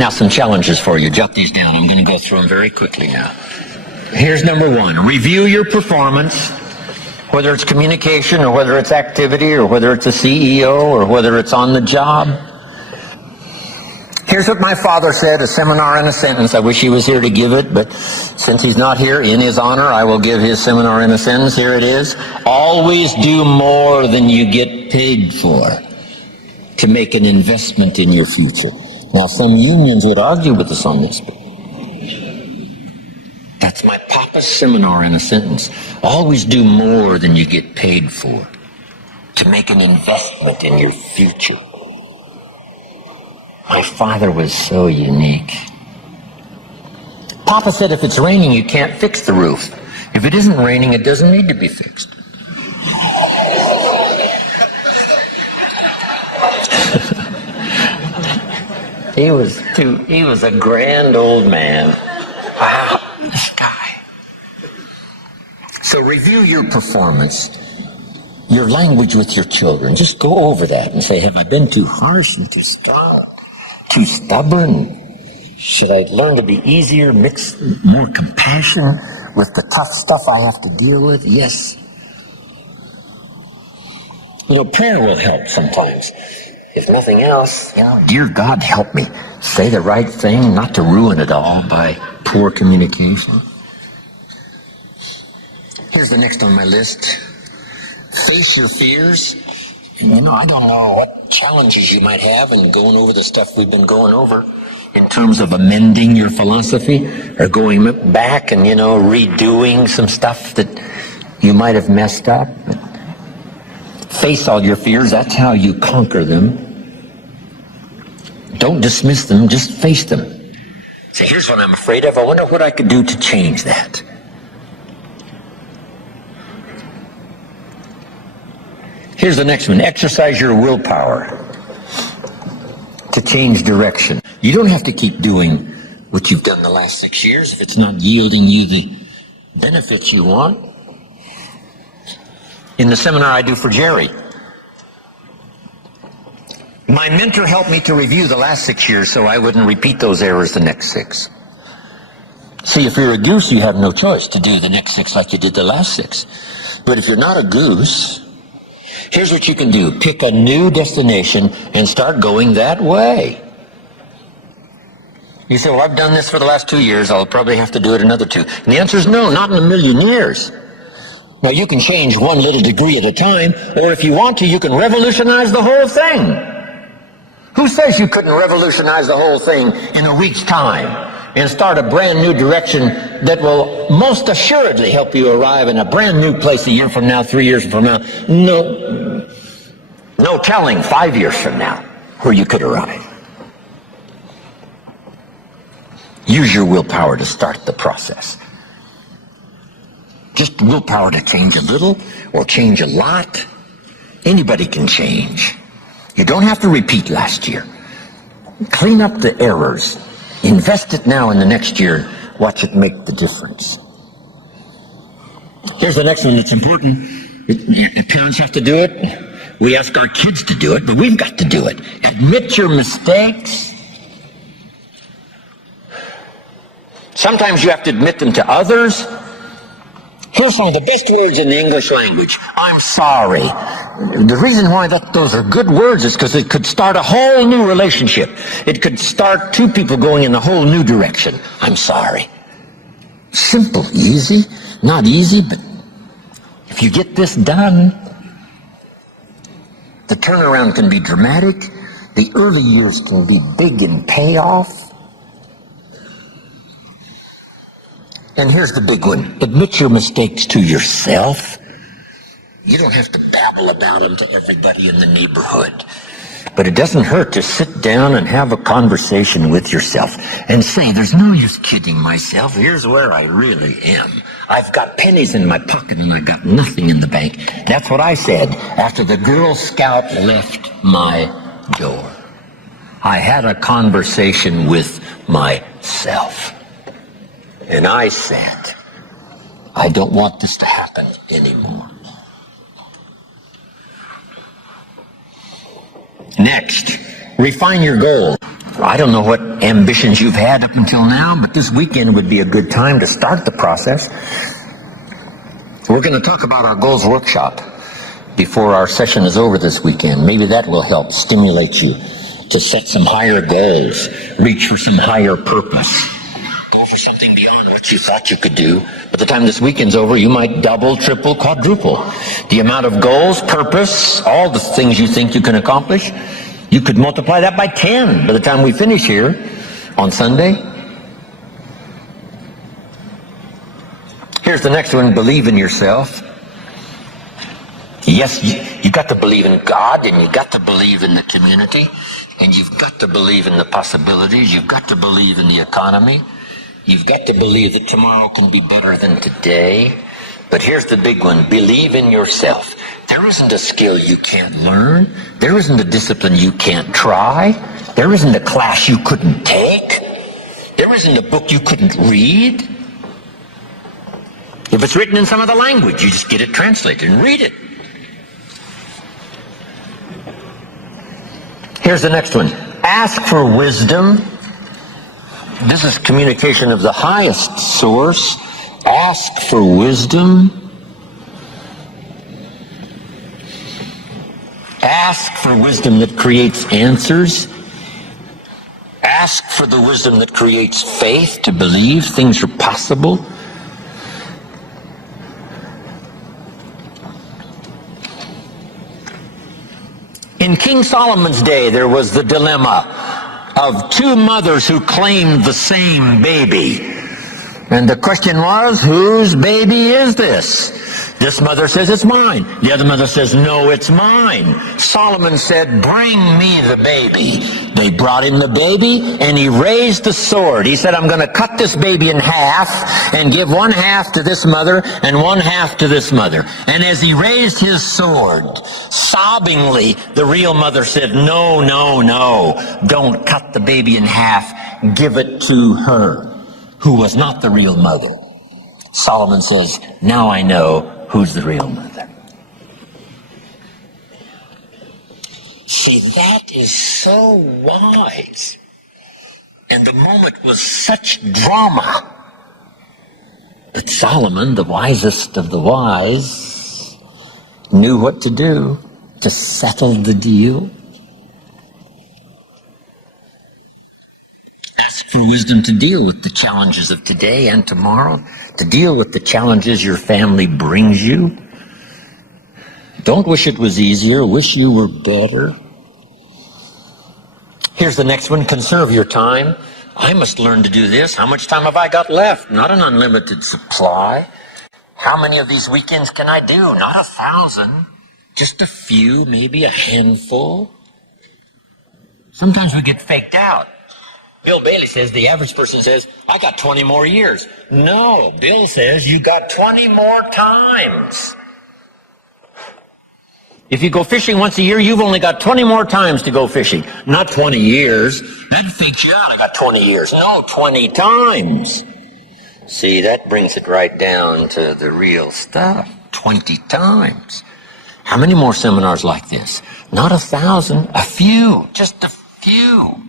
Now, some challenges for you. Jot these down. I'm going to go through them very quickly now. Here's number one. Review your performance, whether it's communication or whether it's activity or whether it's a CEO or whether it's on the job. Here's what my father said, a seminar in a sentence. I wish he was here to give it, but since he's not here, in his honor, I will give his seminar in a sentence. Here it is. Always do more than you get paid for to make an investment in your future. Now, some unions would argue with us on this, but that's my papa's seminar in a sentence. Always do more than you get paid for to make an investment in your future. My father was so unique. Papa said if it's raining, you can't fix the roof. If it isn't raining, it doesn't need to be fixed. He was a grand old man. Wow, this guy. So review your performance, your language with your children. Just go over that and say, have I been too harsh and too strong, too stubborn? Should I learn to be easier, mix more compassion with the tough stuff I have to deal with? Yes. You know, prayer will help sometimes. If nothing else, dear God, help me say the right thing, not to ruin it all by poor communication. Here's the next on my list. Face your fears. You know, I don't know what challenges you might have in going over the stuff we've been going over in terms of amending your philosophy or going back and, redoing some stuff that you might have messed up. Face all your fears. That's how you conquer them. Don't dismiss them. Just face them. Say, here's what I'm afraid of. I wonder what I could do to change that. Here's the next one. Exercise your willpower to change direction. You don't have to keep doing what you've done the last 6 years if it's not yielding you the benefits you want. In the seminar I do for Jerry, my mentor helped me to review the last 6 years so I wouldn't repeat those errors the next 6. See, if you're a goose, you have no choice to do the next 6 like you did the last 6. But if you're not a goose, here's what you can do. Pick a new destination and start going that way. You say, well, I've done this for the last 2 years. I'll probably have to do it another 2. And the answer is no, not in a million years. Now, you can change one little degree at a time, or if you want to, you can revolutionize the whole thing. Who says you couldn't revolutionize the whole thing in a week's time and start a brand new direction that will most assuredly help you arrive in a brand new place a year from now, 3 years from now? No telling 5 years from now where you could arrive. Use your willpower to start the process. Just willpower to change a little or change a lot. Anybody can change. You don't have to repeat last year. Clean up the errors. Invest it now in the next year. Watch it make the difference. Here's the next one that's important. Parents have to do it. We ask our kids to do it, but we've got to do it. Admit your mistakes. Sometimes you have to admit them to others. Here's some of the best words in the English language. I'm sorry. The reason why those are good words is because it could start a whole new relationship. It could start 2 people going in a whole new direction. I'm sorry. Simple, easy. Not easy, but if you get this done, the turnaround can be dramatic. The early years can be big in payoff. And here's the big one. Admit your mistakes to yourself. You don't have to babble about them to everybody in the neighborhood. But it doesn't hurt to sit down and have a conversation with yourself and say, there's no use kidding myself. Here's where I really am. I've got pennies in my pocket and I've got nothing in the bank. That's what I said after the Girl Scout left my door. I had a conversation with myself. And I said, I don't want this to happen anymore. Next, refine your goal. I don't know what ambitions you've had up until now, but this weekend would be a good time to start the process. We're going to talk about our goals workshop before our session is over this weekend. Maybe that will help stimulate you to set some higher goals, reach for some higher purpose, go for something beyond what you thought you could do. By the time this weekend's over, you might double, triple, quadruple the amount of goals, purpose, all the things you think you can accomplish. You could multiply that by 10 by the time we finish here on Sunday. Here's the next one, believe in yourself. Yes, you got to believe in God, and you got to believe in the community, and you've got to believe in the possibilities. You've got to believe in the economy. You've got to believe that tomorrow can be better than today. But here's the big one, believe in yourself. There isn't a skill you can't learn. There isn't a discipline you can't try. There isn't a class you couldn't take. There isn't a book you couldn't read. If it's written in some other language, you just get it translated and read it. Here's the next one. Ask for wisdom. This is communication of the highest source. Ask for wisdom. Ask for wisdom that creates answers. Ask for the wisdom that creates faith to believe things are possible. In King Solomon's day, there was the dilemma of two mothers who claimed the same baby. And the question was, whose baby is this? This mother says, it's mine. The other mother says, no, it's mine. Solomon said, bring me the baby. They brought him the baby, and he raised the sword. He said, I'm going to cut this baby in half and give one half to this mother and one half to this mother. And as he raised his sword, sobbingly, the real mother said, no, no, no, don't cut the baby in half. Give it to her, who was not the real mother. Solomon says, now I know who's the real mother. See, that is so wise. And the moment was such drama. But Solomon, the wisest of the wise, knew what to do to settle the deal. Ask for wisdom to deal with the challenges of today and tomorrow, to deal with the challenges your family brings you. Don't wish it was easier, wish you were better. Here's the next one, conserve your time. I must learn to do this. How much time have I got left? Not an unlimited supply. How many of these weekends can I do? Not 1,000, just a few, maybe a handful. Sometimes we get faked out. Bill Bailey says, the average person says, I got 20 more years. No, Bill says, you got 20 more times. If you go fishing once a year, you've only got 20 more times to go fishing. Not 20 years. That fakes you out. I got 20 years. No, 20 times. See, that brings it right down to the real stuff. 20 times. How many more seminars like this? Not 1,000, a few, just a few.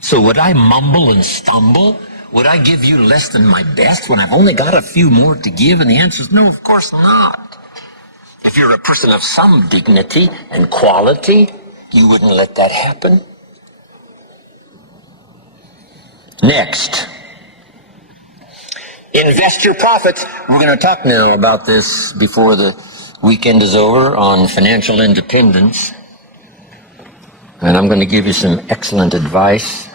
So would I mumble and stumble? Would I give you less than my best when I've only got a few more to give? And the answer is no, of course not. If you're a person of some dignity and quality, you wouldn't let that happen. Next, invest your profits. We're going to talk now about this before the weekend is over on financial independence. And I'm going to give you some excellent advice.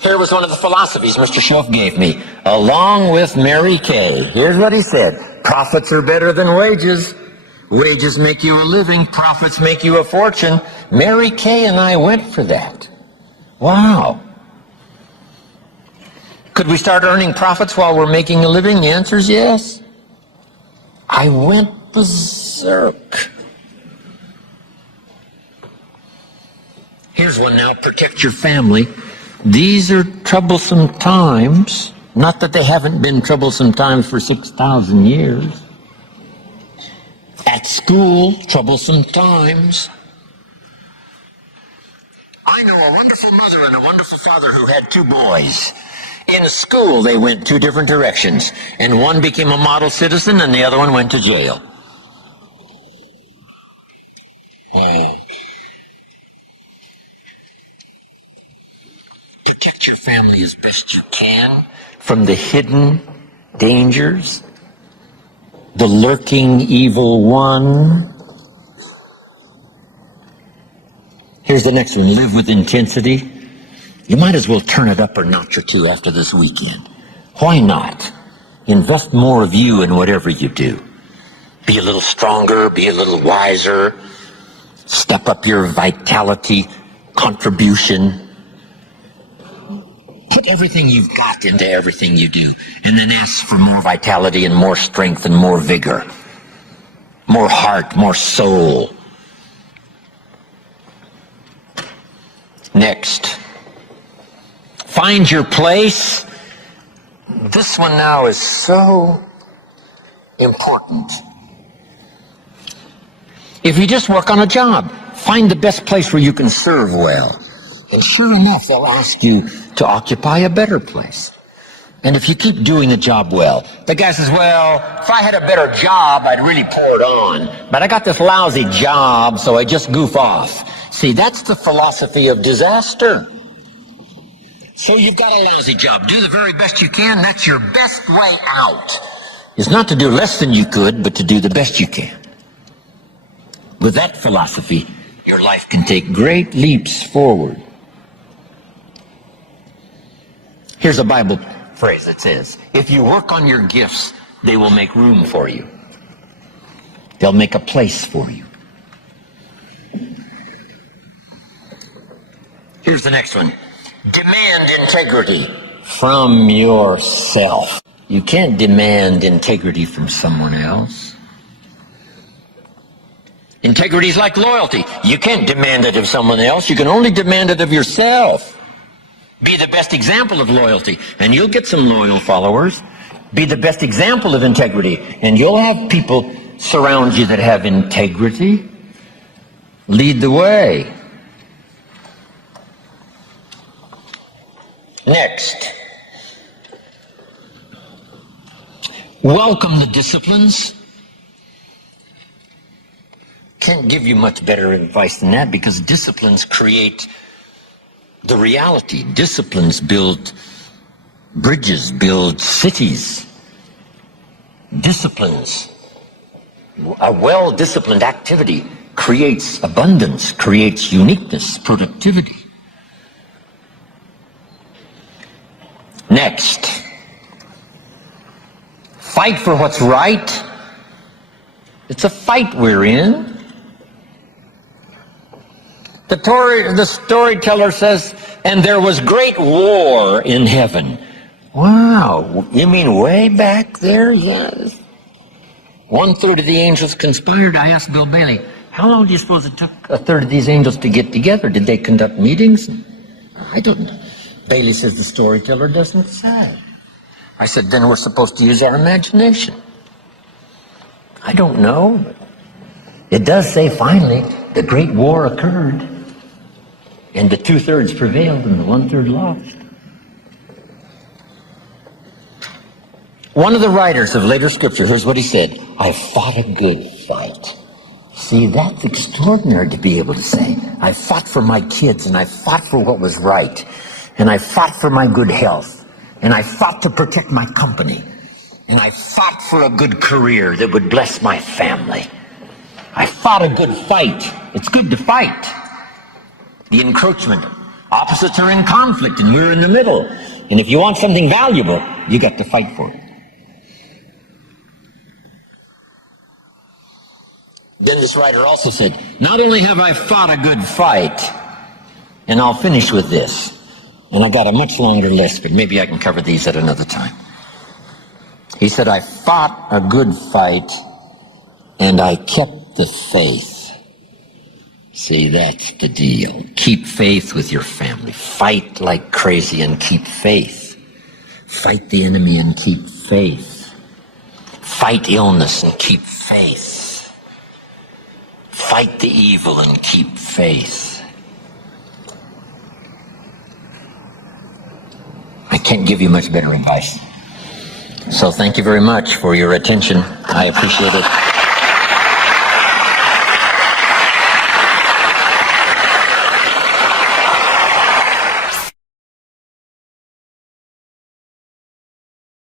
Here was one of the philosophies Mr. Shelf gave me, along with Mary Kay. Here's what he said. Profits are better than wages. Wages make you a living. Profits make you a fortune. Mary Kay and I went for that. Wow. Could we start earning profits while we're making a living? The answer is yes. I went berserk. Here's one now. Protect your family. These are troublesome times. Not that they haven't been troublesome times for 6,000 years. At school, troublesome times. wonderful mother and a wonderful father who had two boys. In school, they went two different directions, and one became a model citizen and the other one went to jail. Protect your family as best you can from the hidden dangers, the lurking evil one. Here's the next one. Live with intensity. You might as well turn it up a notch or two after this weekend. Why not? Invest more of you in whatever you do. Be a little stronger, be a little wiser. Step up your vitality, contribution. Put everything you've got into everything you do, and then ask for more vitality and more strength and more vigor, more heart, more soul. Next, find your place. This one now is so important. If you just work on a job, find the best place where you can serve well. And sure enough, they'll ask you to occupy a better place. And if you keep doing the job well, the guy says, well, if I had a better job, I'd really pour it on. But I got this lousy job, so I just goof off. See, that's the philosophy of disaster. So you've got a lousy job. Do the very best you can. That's your best way out. Is not to do less than you could, but to do the best you can. With that philosophy, your life can take great leaps forward. Here's a Bible phrase that says, if you work on your gifts, they will make room for you. They'll make a place for you. Here's the next one. Demand integrity from yourself. You can't demand integrity from someone else. Integrity is like loyalty. You can't demand it of someone else. You can only demand it of yourself. Be the best example of loyalty, and you'll get some loyal followers. Be the best example of integrity, and you'll have people surround you that have integrity. Lead the way. Next, welcome the disciplines. Can't give you much better advice than that, because disciplines create the reality. Disciplines build bridges, build cities. Disciplines, a well-disciplined activity creates abundance, creates uniqueness, productivity. Next, fight for what's right. It's a fight we're in. The storyteller says, and there was great war in heaven. Wow, you mean way back there? Yes. 1/3 of the angels conspired. I asked Bill Bailey, how long do you suppose it took 1/3 of these angels to get together? Did they conduct meetings? I don't know. Bailey says the storyteller doesn't say. I said, then we're supposed to use our imagination. I don't know. It does say finally the great war occurred, and the 2/3 prevailed and the 1/3 lost. One of the writers of later scripture, here's what he said: I fought a good fight. See, that's extraordinary to be able to say. I fought for my kids, and I fought for what was right, and I fought for my good health, and I fought to protect my company, and I fought for a good career that would bless my family. I fought a good fight. It's good to fight. The encroachment. Opposites are in conflict, and we're in the middle. And if you want something valuable, you got to fight for it. Then this writer also said, not only have I fought a good fight, and I'll finish with this, and I got a much longer list, but maybe I can cover these at another time. He said, I fought a good fight, and I kept the faith. See, that's the deal. Keep faith with your family. Fight like crazy and keep faith. Fight the enemy and keep faith. Fight illness and keep faith. Fight the evil and keep faith. can't give you much better advice. So thank you very much for your attention. I appreciate it.